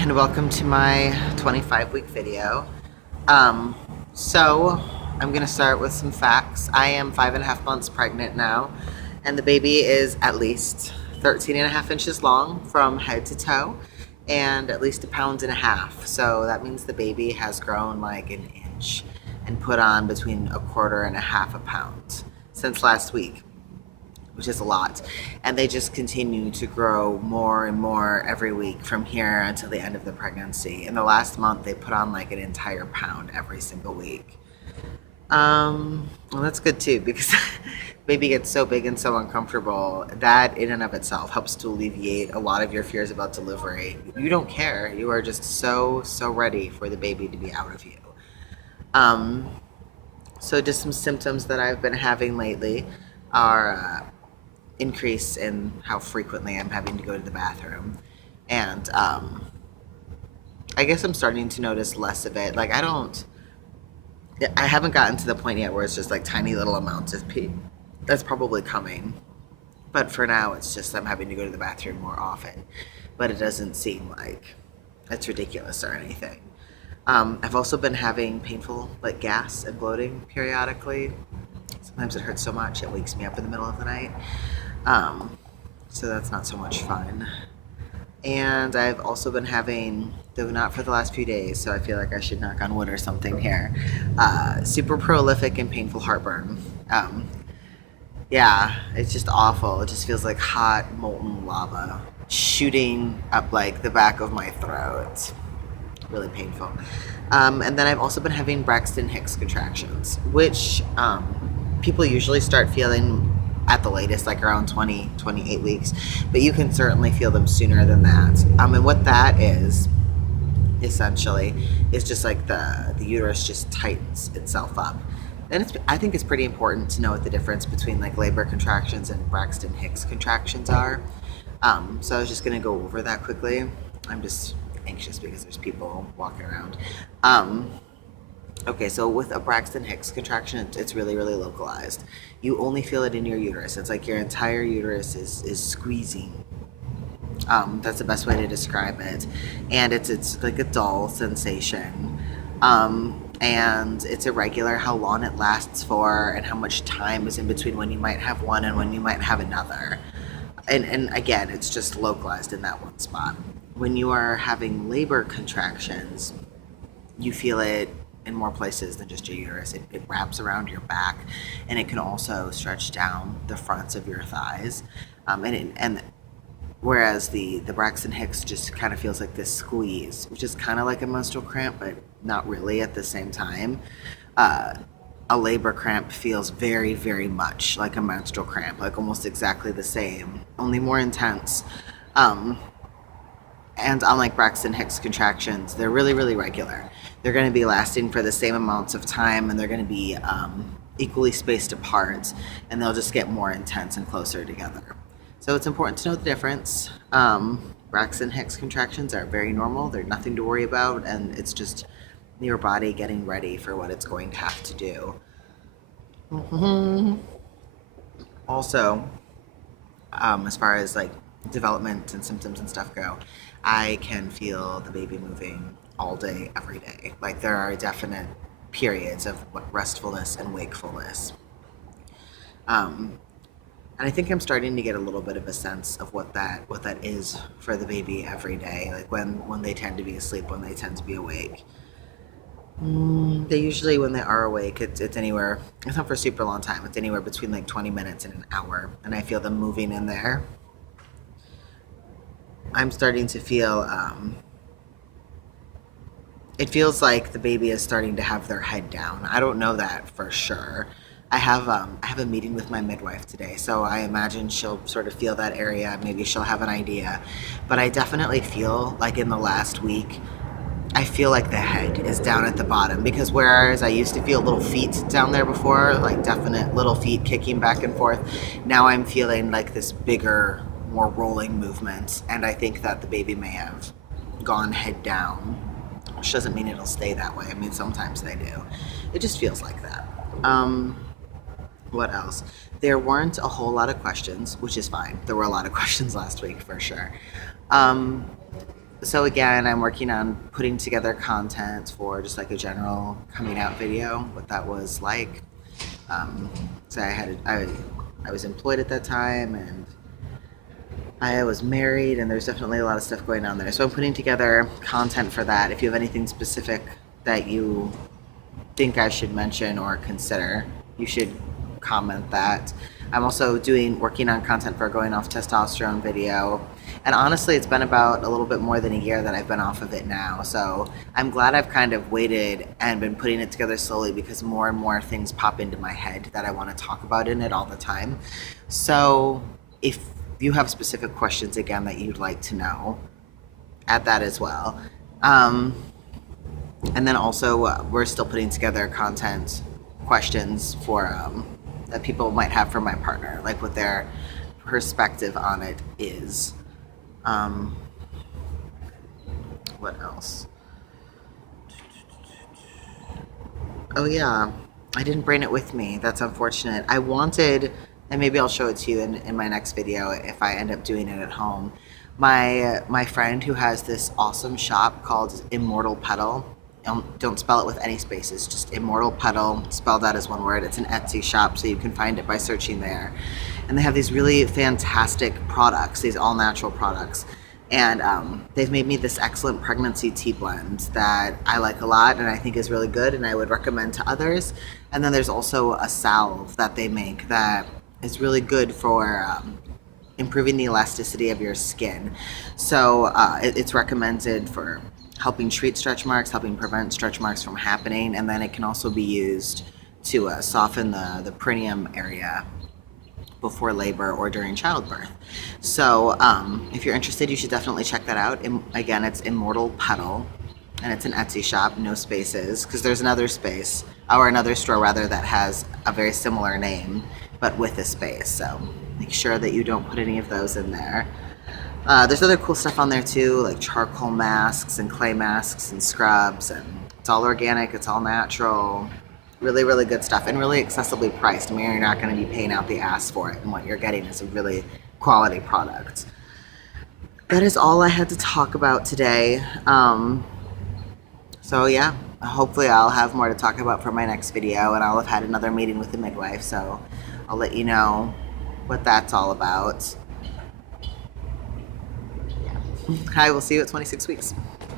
and welcome to my 25-week video. Um, so I'm gonna start with some facts. I am 5.5 months pregnant now, and the baby is at least 13.5 inches long from head to toe, and at least 1.5 pounds. So that means the baby has grown like an inch and put on between 1/4 and 1/2 pounds since last week, which is a lot. And they just continue to grow more and more every week from here until the end of the pregnancy. In the last month, they put on like an entire pound every single week. Well, that's good too, because baby gets so big and so uncomfortable. That in and of itself helps to alleviate a lot of your fears about delivery. You don't care. You are just so ready for the baby to be out of you. So just some symptoms that I've been having lately are increase in how frequently I'm having to go to the bathroom. And I guess I'm starting to notice less of it. Like I haven't gotten to the point yet where it's just like tiny little amounts of pee. That's probably coming. But for now, it's just I'm having to go to the bathroom more often. But it doesn't seem like it's ridiculous or anything. I've also been having painful like gas and bloating periodically. Sometimes it hurts so much it wakes me up in the middle of the night. So that's not so much fun. And I've also been having, though not for the last few days, so I feel like I should knock on wood or something here, super prolific and painful heartburn. Yeah, it's just awful. It just feels like hot, molten lava shooting up like the back of my throat. It's really painful. And then I've also been having Brexton Hicks contractions, which people usually start feeling at the latest, like around 28 weeks, but you can certainly feel them sooner than that. And what that is, essentially, is just like the uterus just tightens itself up. And I think it's pretty important to know what the difference between like labor contractions and Braxton Hicks contractions are. So I was just gonna go over that quickly. I'm just anxious because there's people walking around. Okay, so with a Braxton Hicks contraction, it's really localized. You only feel it in your uterus. It's like your entire uterus is squeezing. That's the best way to describe it. And it's like a dull sensation. And it's irregular how long it lasts for and how much time is in between when you might have one and when you might have another. And again, it's just localized in that one spot. When you are having labor contractions, you feel it in more places than just your uterus. It wraps around your back, and it can also stretch down the fronts of your thighs. And whereas the Braxton Hicks just kind of feels like this squeeze, which is kind of like a menstrual cramp, but not really at the same time. A labor cramp feels very much like a menstrual cramp, like almost exactly the same, only more intense. And unlike Braxton Hicks contractions, they're really regular. They're going to be lasting for the same amounts of time, and they're going to be equally spaced apart, and they'll just get more intense and closer together. So it's important to know the difference. Braxton Hicks contractions are very normal. They're nothing to worry about, and it's just your body getting ready for what it's going to have to do. Also, as far as like development and symptoms and stuff go, I can feel the baby moving all day, every day. Like there are definite periods of restfulness and wakefulness. And I think I'm starting to get a little bit of a sense of what that is for the baby every day. Like when they tend to be asleep, when they tend to be awake. They usually, when they are awake, it's anywhere, it's not for a super long time. It's anywhere between like 20 minutes and an hour. And I feel them moving in there. I'm starting to feel, it feels like the baby is starting to have their head down. I don't know that for sure. I have a meeting with my midwife today, so I imagine she'll sort of feel that area. Maybe she'll have an idea. But I definitely feel like in the last week, I feel like the head is down at the bottom, because whereas I used to feel little feet down there before, like definite little feet kicking back and forth, now I'm feeling like this bigger, more rolling movement, and I think that the baby may have gone head down, which doesn't mean it'll stay that way. I mean, sometimes they do. It just feels like that. What else? There weren't a whole lot of questions, which is fine. There were a lot of questions last week for sure. So again, I'm working on putting together content for just like a general coming out video, what that was like. So I was employed at that time, and I was married, and there's definitely a lot of stuff going on there. So I'm putting together content for that. If you have anything specific that you think I should mention or consider, you should comment that. I'm also working on content for a going off testosterone video. And honestly, it's been about a little bit more than a year that I've been off of it now. So I'm glad I've kind of waited and been putting it together slowly, because more and more things pop into my head that I want to talk about in it all the time. So if you have specific questions again that you'd like to know, add that as well. And then also, we're still putting together content questions for that people might have for my partner, like what their perspective on it is. What else? Oh yeah, I didn't bring it with me. That's unfortunate. I wanted, and maybe I'll show it to you in my next video if I end up doing it at home. My friend who has this awesome shop called Immortal Petal. Don't spell it with any spaces, just Immortal Petal, spelled out as one word. It's an Etsy shop, so you can find it by searching there. And they have these really fantastic products, these all natural products. And they've made me this excellent pregnancy tea blend that I like a lot and I think is really good and I would recommend to others. And then there's also a salve that they make that is really good for improving the elasticity of your skin. So it's recommended for helping treat stretch marks, helping prevent stretch marks from happening, and then it can also be used to soften the perineum area before labor or during childbirth. So if you're interested, you should definitely check that out. Again, it's Immortal Petal, and it's an Etsy shop, no spaces, because there's another space, or another store rather, that has a very similar name, but with a space. So make sure that you don't put any of those in there. There's other cool stuff on there too, like charcoal masks and clay masks and scrubs, and it's all organic, it's all natural. Really, really good stuff, and really accessibly priced. I mean, you're not going to be paying out the ass for it, and what you're getting is a really quality product. That is all I had to talk about today. So yeah, hopefully I'll have more to talk about for my next video, and I'll have had another meeting with the midwife, so I'll let you know what that's all about. I will see you at 26 weeks.